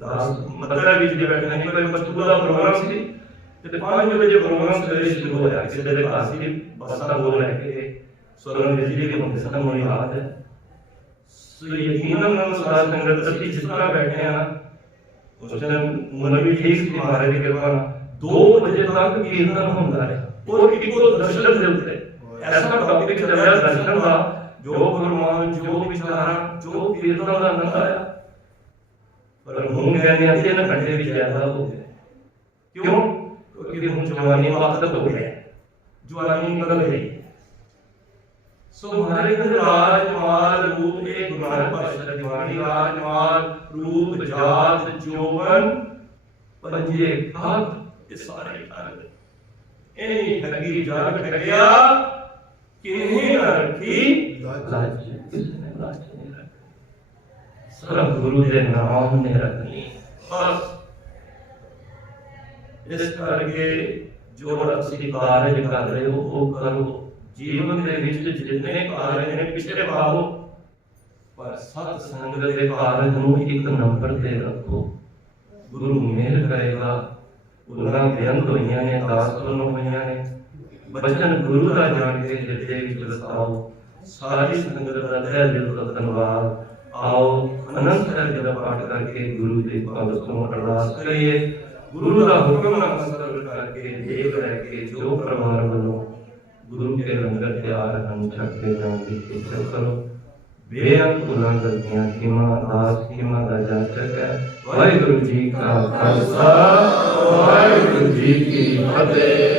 दास मतलब बीच में बैठने की कोई मस्तूरा ਦਾ ਪ੍ਰੋਗਰਾਮ ਸੀ ਤੇ 5 ਵਜੇ ਪ੍ਰੋਗਰਾਮ ਸਵੇਰੇ ਸ਼ੁਰੂ ਹੋਇਆ। ਕਿਸੇ ਦੇ ਘਰ ਸੀ ਬਸਤਾ ਬੋਲ ਰਹੇ ਕਿ ਸੋਰਨ ਬਿਜਲੀ ਦੀ ਹੁੰਦੀ ਸਤਮ ਹੋਣੀ ਹਾਲਤ ਹੈ। ਸੋ ਯਕੀਨਨ ਨਾਲ ਸਾਰਾ ਸੰਗਤ ਅਸੀਂ ਜਿਸ ਤਰ੍ਹਾਂ ਬੈਠੇ ਆ ਉਸ ਟਾਈਮ ਮਨ ਵੀ ਠੀਕ ਸੀ ਮਹਾਰਾਜ ਦੀ ਕਿਰਪਾ ਨਾਲ 2 ਵਜੇ ਤੱਕ ਕੀਰਤਨ ਹੁੰਦਾ ਰਿਹਾ। ਉਹ ਇੱਕੋ ਦਰਸ਼ਨ ਦੇ ਉੱਤੇ ਐਸਾ ਟੌਪਿਕ ਚੱਲਿਆ ਦਰਸ਼ਨ ਦਾ ਜੋ ਗੁਰਮਾਨ ਜੋ ਵਿਚਾਰਾਂ ਜੋ ਕੀਰਤਨ ਦਾ ਆਨੰਦ ਆਇਆ। पर हम कहने आते ना घंटे भी ज्यादा हो गए। क्यों? क्योंकि हम जवानी वक्त हो गए, जवानी निकल गई। सो हमारे अंदर राजमाल रूप एक गुरु पातशाह जवानी राजमाल रूप जात जोवन पंजे खात ये सारे कर इन्हीं ठगी जाग ठगिया किन्हीं न रखी लाज किसने लाज नहीं रखी सब गुरु के नाम ने रखनी। बस इस करके जो असली कार्य कर रहे हो वो करो। जीवन के विच जितने कार्य ने पिछले पाओ पर सत संगत के कार्य ਨੂੰ एक नंबर ਤੇ ਰੱਖੋ। गुरु मेहर करेगा। गुरुਆਂ ਬੇਅੰਤ ਹੋਈਆਂ ਨੇ ਦਾਸ ਨੂੰ ਹੋਈਆਂ ਨੇ ਬਚਨ ਗੁਰੂ ਦਾ ਜਾਣ ਕੇ ਜਿੱਤੇ ਵਿੱਚ ਵਸਾਓ। ਸਾਰੀ ਸੰਗਤ ਦਾ ਤਹਿ ਦਿਲ ਤੋਂ ਧੰਨਵਾਦ। आओ अनंत जप पाठ करके गुरु के पद को अरदास करिए। गुरु का हुक्म अनुसरण करके देख रह के जो प्रमाण बनो गुरु के लंगर तैयार हम छकते जान की इच्छा करो। बेअंत गुनाह गलतियां क्षमा दास क्षमा का जाचक है। वाहिगुरु जी का खालसा वाहिगुरु जी की फतेह।